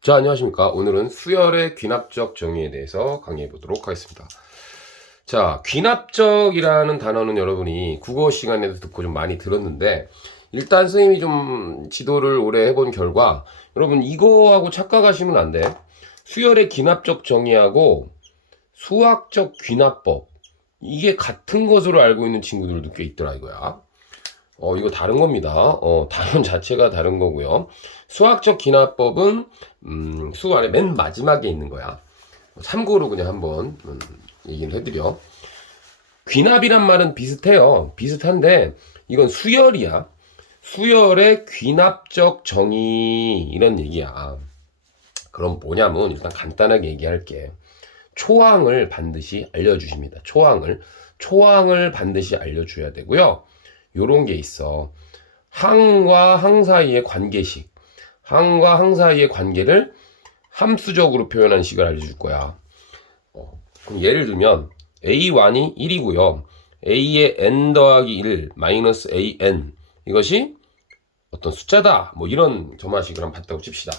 자, 안녕하십니까. 오늘은 수열의 귀납적 정의에 대해서 강의해 보도록 하겠습니다. 자, 귀납적이라는 단어는 여러분이 국어 시간에도 듣고 좀 많이 들었는데, 일단 선생님이 좀 지도를 오래 해본 결과, 여러분 이거하고 착각하시면 안 돼. 수열의 귀납적 정의하고 수학적 귀납법, 이게 같은 것으로 알고 있는 친구들도 꽤 있더라 이거야. 이거 다른 겁니다. 단원 자체가 다른 거고요. 수학적 기납법은 수 안에 맨 마지막에 있는 거야. 참고로 그냥 한번 얘기를 해드려. 귀납이란 말은 비슷해요. 비슷한데 이건 수열이야. 수열의 귀납적 정의 이런 얘기야. 그럼 뭐냐면 일단 간단하게 얘기할게. 초항을 반드시 알려주십니다. 초항을 반드시 알려줘야 되고요. 요런 게 있어. 항과 항 사이의 관계식. 항과 항 사이의 관계를 함수적으로 표현한 식을 알려줄 거야. 그럼 예를 들면 A1이 1이고요. A의 n 더하기 1 마이너스 AN 이것이 어떤 숫자다. 뭐 이런 점화식을 한번 봤다고 칩시다.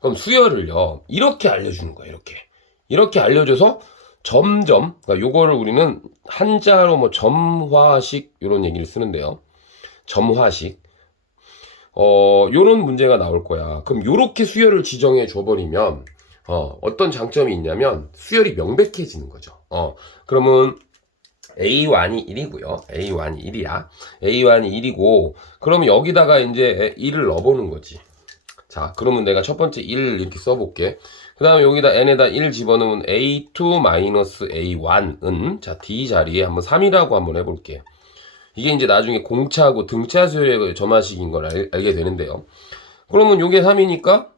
그럼 수열을요. 이렇게 알려주는 거야. 이렇게 알려줘서 점점 그러니까 요거를 우리는 한자로 뭐 점화식 이런 얘기를 쓰는데요. 점화식. 요런 문제가 나올 거야. 그럼 요렇게 수열을 지정해 줘버리면, 어떤 장점이 있냐면, 수열이 명백해지는 거죠. 그러면, A1이 1이고요. A1이 1이야. A1이 1이고, 그러면 여기다가 이제 1을 넣어보는 거지. 자, 그러면 내가 첫 번째 1 이렇게 써볼게. 그 다음에 여기다 n에다 1 집어넣으면 A2-A1은, 자, D 자리에 한번 3이라고 한번 해볼게. 이게 이제 나중에 공차하고 등차 수열의 점화식인 걸 알게 되는데요. 그러면 요게 3이니까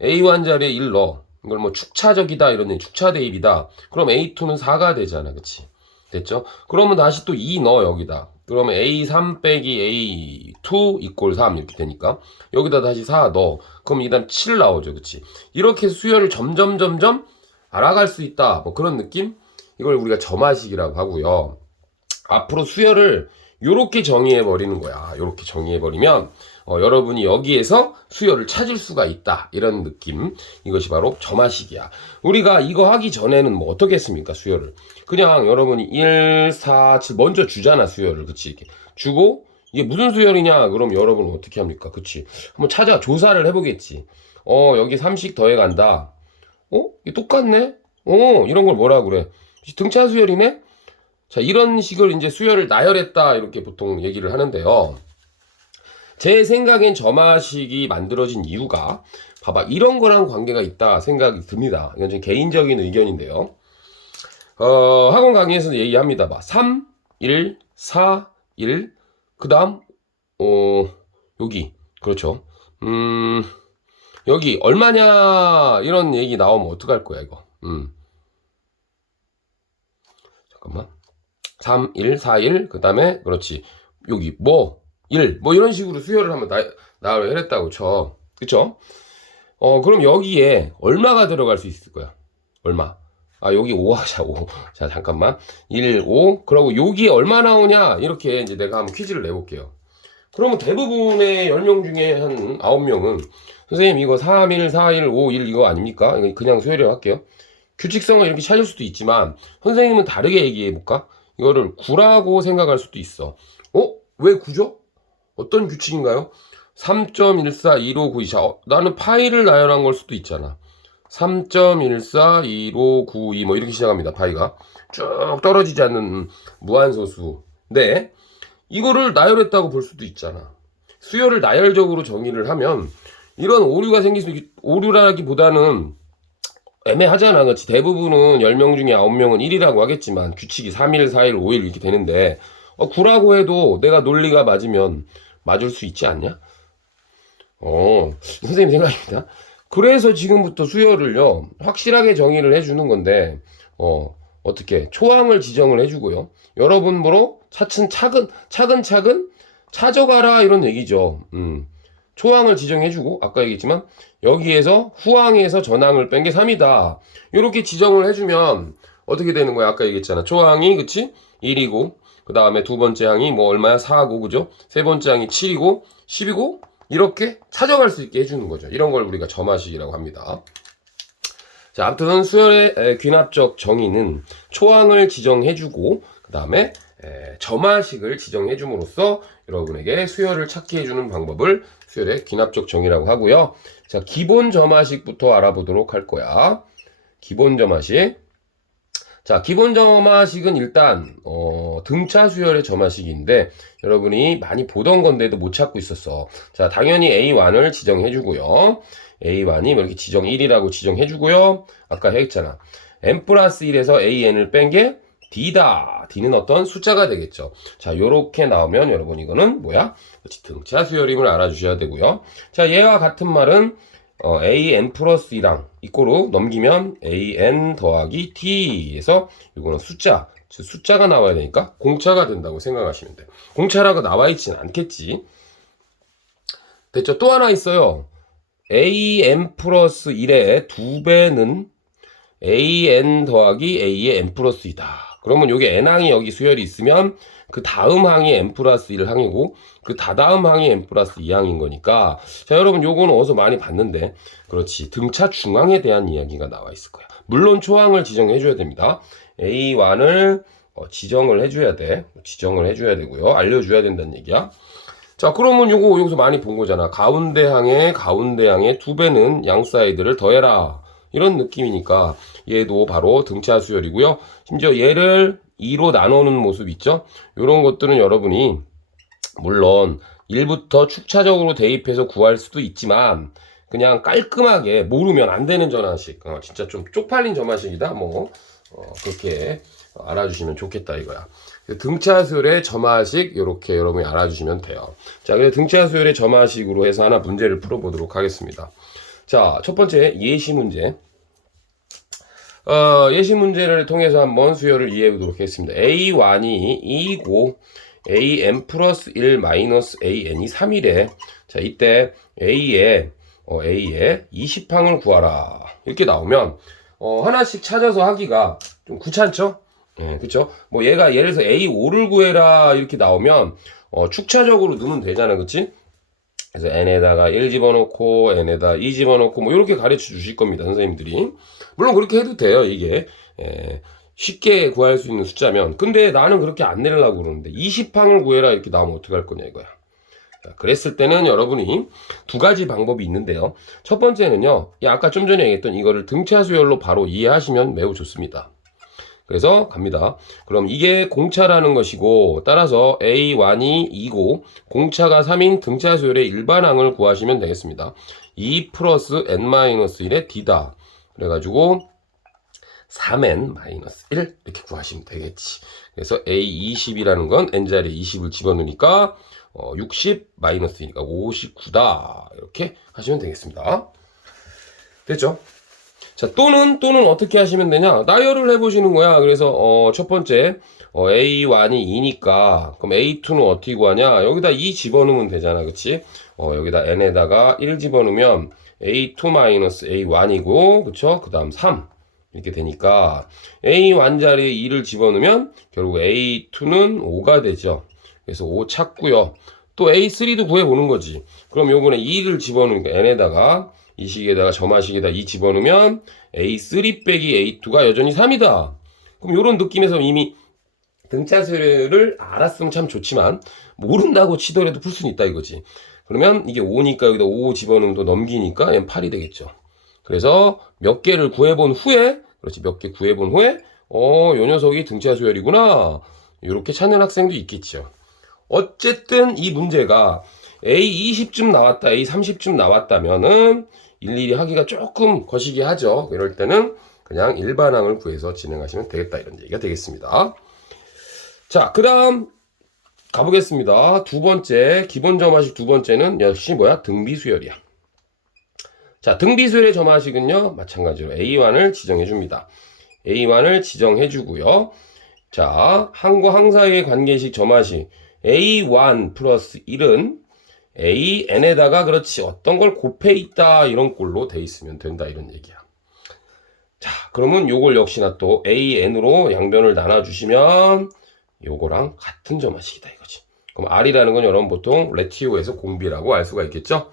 A1 자리에 1 넣어. 이걸 뭐 축차적이다 이런 얘기, 축차 대입이다. 그럼 A2는 4가 되잖아. 그치? 됐죠? 그러면 다시 또 2 넣어 여기다. 그러면 A3 빼기 A2 이꼴 3 이렇게 되니까 여기다 다시 4 넣어. 그럼 일단 7 나오죠. 그치? 이렇게 수열을 점점 알아갈 수 있다. 뭐 그런 느낌? 이걸 우리가 점화식이라고 하고요. 앞으로 수열을 요렇게 정의해 버리는 거야. 요렇게 정의해 버리면 여러분이 여기에서 수열을 찾을 수가 있다. 이런 느낌. 이것이 바로 점화식이야. 우리가 이거 하기 전에는 뭐 어떻게 했습니까? 수열을. 그냥 여러분이 1, 4, 7 먼저 주잖아. 수열을. 그치? 이렇게 주고 이게 무슨 수열이냐? 그럼 여러분은 어떻게 합니까? 그치? 한번 찾아 조사를 해보겠지. 여기 3씩 더해 간다. 이게 똑같네? 이런 걸 뭐라 그래? 등차 수열이네? 자, 이런 식을 이제 수열을 나열했다 이렇게 보통 얘기를 하는데요. 제 생각엔 점화식이 만들어진 이유가 봐봐 이런 거랑 관계가 있다 생각이 듭니다. 이건 좀 개인적인 의견인데요. 학원 강의에서도 얘기합니다. 봐. 3, 1, 4, 1, 그 다음 여기 그렇죠. 여기 얼마냐 이런 얘기 나오면 어떡할 거야 이거. 잠깐만. 3, 1, 4, 1, 그 다음에, 그렇지. 여기, 1, 이런 식으로 수열을 한번 나열을 했다고 쳐. 그쵸? 그럼 여기에 얼마가 들어갈 수 있을 거야? 얼마? 여기 5 하자, 5. 자, 잠깐만. 1, 5. 그러고 여기에 얼마 나오냐? 이렇게 이제 내가 한번 퀴즈를 내볼게요. 그러면 대부분의 10명 중에 한 9명은, 선생님, 이거 3, 1, 4, 1, 5, 1 이거 아닙니까? 그냥 수열을 할게요. 규칙성을 이렇게 찾을 수도 있지만, 선생님은 다르게 얘기해볼까? 이거를 9라고 생각할 수도 있어. 왜 9죠? 어떤 규칙인가요? 3.141592. 자, 나는 파이를 나열한 걸 수도 있잖아. 3.141592 뭐 이렇게 시작합니다. 파이가 쭉 떨어지지 않는 무한소수. 네, 이거를 나열했다고 볼 수도 있잖아. 수열을 나열적으로 정의를 하면 이런 오류가 생길 수 오류라기보다는 애매하잖아. 그렇지? 대부분은 10명 중에 9명은 1이라고 하겠지만 규칙이 3일, 4일, 5일 이렇게 되는데 9라고 해도 내가 논리가 맞으면 맞을 수 있지 않냐? 선생님 생각입니다. 그래서 지금부터 수열을요 확실하게 정의를 해주는 건데 어떻게 초항을 지정을 해주고요. 여러분으로 차근차근 찾아가라 이런 얘기죠. 초항을 지정해주고 아까 얘기했지만 여기에서 후항에서 전항을 뺀 게 3이다. 이렇게 지정을 해주면 어떻게 되는 거야? 아까 얘기했잖아. 초항이 그치? 1이고 그 다음에 두 번째 항이 뭐 얼마야? 4고 그죠? 세 번째 항이 7이고 10이고 이렇게 찾아갈 수 있게 해주는 거죠. 이런 걸 우리가 점화식이라고 합니다. 자, 아무튼 수열의 귀납적 정의는 초항을 지정해주고 그 다음에 점화식을 지정해줌으로써 여러분에게 수열을 찾게 해주는 방법을 수열의 귀납적 정의라고 하고요. 자, 기본 점화식부터 알아보도록 할 거야. 기본 점화식. 자, 기본 점화식은 일단 등차 수열의 점화식인데 여러분이 많이 보던 건데도 못 찾고 있었어. 자, 당연히 A1을 지정해주고요. A1이 이렇게 지정 1이라고 지정해주고요. 아까 했잖아. n 플러스 1에서 AN을 뺀 게 D다. D는 어떤 숫자가 되겠죠. 자, 요렇게 나오면 여러분 이거는 뭐야? 등차 수열임을 알아주셔야 되고요. 자, 얘와 같은 말은 AN 플러스 2랑 이꼬로 넘기면 AN 더하기 T에서 이거는 숫자가 나와야 되니까 공차가 된다고 생각하시면 돼. 공차라고 나와 있진 않겠지. 됐죠? 또 하나 있어요. AN 플러스 1의 2배는 AN 더하기 A의 N 플러스 2다. 그러면 요게 N항이 여기 수열이 있으면 그 다음 항이 N 플러스 1항이고 그 다다음 항이 N 플러스 2항인 거니까 자 여러분 요거는 어디서 많이 봤는데 그렇지 등차 중항에 대한 이야기가 나와 있을 거야. 물론 초항을 지정해 줘야 됩니다. A1을 지정을 해줘야 돼. 지정을 해줘야 되고요. 알려줘야 된다는 얘기야. 자 그러면 요거 여기서 많이 본 거잖아. 가운데 항의 2배는 양 사이드를 더해라. 이런 느낌이니까 얘도 바로 등차 수열이고요. 심지어 얘를 2로 나누는 모습 있죠? 이런 것들은 여러분이 물론 1부터 축차적으로 대입해서 구할 수도 있지만 그냥 깔끔하게 모르면 안 되는 전환식 진짜 좀 쪽팔린 점화식이다 그렇게 알아주시면 좋겠다 이거야. 등차 수열의 점화식 이렇게 여러분이 알아주시면 돼요. 자, 그래서 등차 수열의 점화식으로 해서 하나 문제를 풀어보도록 하겠습니다. 자, 첫 번째 예시 문제. 예시 문제를 통해서 한번 수열을 이해해 보도록 하겠습니다. A1이 2이고 AN 플러스 1 마이너스 AN이 3이래. 자, 이때 A의 20항을 구하라. 이렇게 나오면 하나씩 찾아서 하기가 좀 귀찮죠? 네, 그쵸? 뭐 얘가 예를 들어서 A5를 구해라 이렇게 나오면 축차적으로 넣으면 되잖아, 그치? 그래서 n에다가 1 집어넣고 n에다 2 집어넣고 뭐 이렇게 가르쳐 주실 겁니다, 선생님들이. 물론 그렇게 해도 돼요, 이게. 쉽게 구할 수 있는 숫자면. 근데 나는 그렇게 안 내려고 그러는데 20항을 구해라 이렇게 나오면 어떡할 거냐 이거야. 자, 그랬을 때는 여러분이 두 가지 방법이 있는데요. 첫 번째는요. 아까 좀 전에 얘기했던 이거를 등차 수열로 바로 이해하시면 매우 좋습니다. 그래서 갑니다. 그럼 이게 공차라는 것이고 따라서 A1이 2고 공차가 3인 등차 수열의 일반항을 구하시면 되겠습니다. 2 플러스 n-1의 D다. 그래가지고 3n-1 이렇게 구하시면 되겠지. 그래서 A20이라는 건 n자리에 20을 집어넣으니까 60 마이너스니까 59다. 이렇게 하시면 되겠습니다. 됐죠? 자, 또는 어떻게 하시면 되냐? 나열을 해보시는 거야. 그래서, 첫 번째, A1이 2니까, 그럼 A2는 어떻게 구하냐? 여기다 2 집어넣으면 되잖아. 그치? 여기다 n에다가 1 집어넣으면 A2-A1이고, 그쵸? 그 다음 3. 이렇게 되니까, A1 자리에 2를 집어넣으면, 결국 A2는 5가 되죠. 그래서 5 찾고요. 또 A3도 구해보는 거지. 그럼 요번에 2를 집어넣으니까 n에다가, 이 식에다가 점화식에다 2 집어넣으면 A3 빼기 A2가 여전히 3이다. 그럼 이런 느낌에서 이미 등차 수열을 알았으면 참 좋지만 모른다고 치더라도 풀 수는 있다 이거지. 그러면 이게 5니까 여기다 5 집어넣으면 또 넘기니까 얘는 8이 되겠죠. 그래서 몇 개를 구해본 후에 그렇지 몇 개 구해본 후에 요 녀석이 등차 수열이구나. 이렇게 찾는 학생도 있겠죠. 어쨌든 이 문제가 A20쯤 나왔다, A30쯤 나왔다면은 일일이 하기가 조금 거시기 하죠. 이럴 때는 그냥 일반항을 구해서 진행하시면 되겠다 이런 얘기가 되겠습니다. 자, 그 다음 가보겠습니다. 두 번째 기본 점화식 두 번째는 역시 뭐야? 등비수열이야. 자, 등비수열의 점화식은요 마찬가지로 A1을 지정해 줍니다. A1을 지정해 주고요. 자, 항과 항 사이의 관계식 점화식 A1 플러스 1은 AN에다가 그렇지 어떤 걸 곱해 있다 이런 꼴로 돼 있으면 된다 이런 얘기야. 자, 그러면 요걸 역시나 또 AN으로 양변을 나눠주시면 요거랑 같은 점화식이다 이거지. 그럼 R이라는 건 여러분 보통 레티오에서 공비라고 알 수가 있겠죠?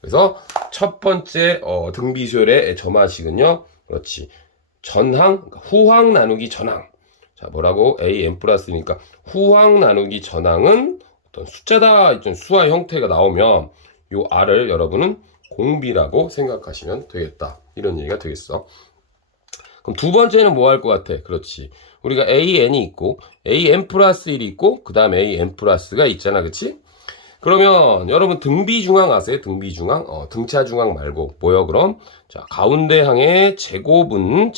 그래서 첫 번째 등비 수열의 점화식은요. 그렇지. 전항, 후항 나누기 전항. 자, 뭐라고? a(n) 플러스니까 후항 나누기 전항은 어떤 숫자다, 수화 형태가 나오면 요 r을 여러분은 공비라고 생각하시면 되겠다. 이런 얘기가 되겠어. 그럼 두 번째는 뭐 할 것 같아? 그렇지. 우리가 an이 있고 an 플러스 1이 있고 그 다음에 an 플러스가 있잖아. 그치? 그러면 여러분 등비중항 아세요? 등비중항? 등차중항 말고 뭐요 그럼? 자, 가운데 항의 제곱은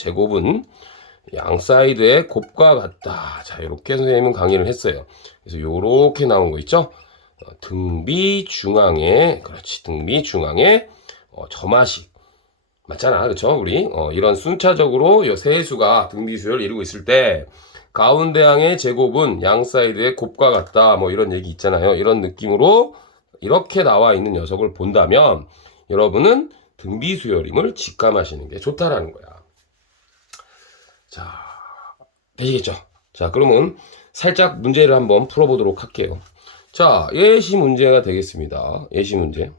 양 사이드의 곱과 같다. 자, 이렇게 선생님은 강의를 했어요. 그래서 요렇게 나온 거 있죠? 등비중항의 그렇지. 등비중항의 점화식 맞잖아. 그쵸? 우리 이런 순차적으로 이 세수가 등비수열을 이루고 있을 때 가운데 항의 제곱은 양 사이드의 곱과 같다. 뭐 이런 얘기 있잖아요. 이런 느낌으로 이렇게 나와 있는 녀석을 본다면 여러분은 등비수열임을 직감하시는 게 좋다라는 거야. 자, 되시겠죠? 자, 그러면 살짝 문제를 한번 풀어보도록 할게요. 자, 예시 문제가 되겠습니다. 예시 문제.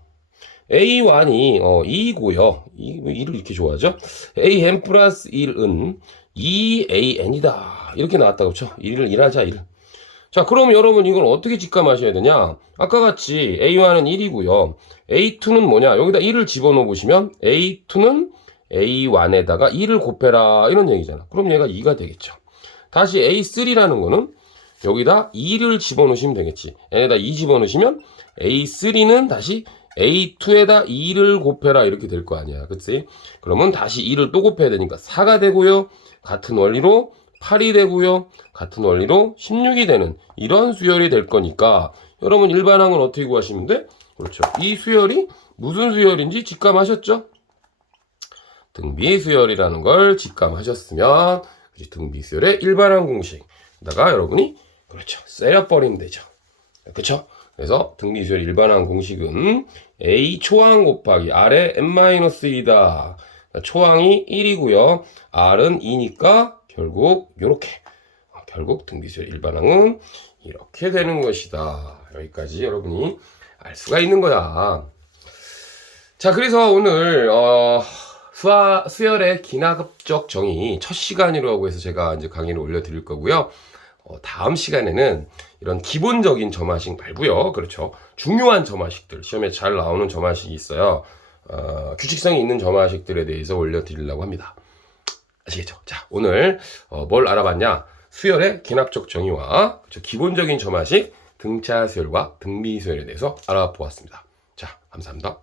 A1이 2고요. 2를 이렇게 좋아하죠? AN 플러스 1은 2AN이다. 이렇게 나왔다. 그렇죠? 1을 1하자 1. 자, 그럼 여러분 이걸 어떻게 직감하셔야 되냐? 아까 같이 A1은 1이고요. A2는 뭐냐? 여기다 1을 집어넣어 보시면 A2는 A1에다가 2를 곱해라. 이런 얘기잖아. 그럼 얘가 2가 되겠죠. 다시 A3라는 거는 여기다 2를 집어넣으시면 되겠지. 얘에다 2 집어넣으시면 A3는 다시 A2에다 2를 곱해라 이렇게 될 거 아니야. 그치? 그러면 다시 2를 또 곱해야 되니까 4가 되고요. 같은 원리로 8이 되고요. 같은 원리로 16이 되는 이런 수열이 될 거니까 여러분 일반항은 어떻게 구하시면 돼? 그렇죠. 이 수열이 무슨 수열인지 직감하셨죠? 등비수열이라는 걸 직감하셨으면 등비수열의 일반항 공식에다가 여러분이 그렇죠. 세려버리면 되죠. 그렇죠? 그래서 등비수열 일반항 공식은 A 초항 곱하기 R의 n-1이다. 초항이 1이고요. R은 2니까 결국 요렇게. 결국 등비수열 일반항은 이렇게 되는 것이다. 여기까지 여러분이 알 수가 있는 거야. 자, 그래서 오늘 수열의 기하급적 정의 첫 시간이라고 해서 제가 이제 강의를 올려드릴 거고요. 다음 시간에는 이런 기본적인 점화식 말고요. 그렇죠. 중요한 점화식들, 시험에 잘 나오는 점화식이 있어요. 규칙성이 있는 점화식들에 대해서 올려드리려고 합니다. 아시겠죠? 자, 오늘 뭘 알아봤냐? 수열의 기하급적 정의와 그렇죠. 기본적인 점화식, 등차 수열과 등비 수열에 대해서 알아보았습니다. 자, 감사합니다.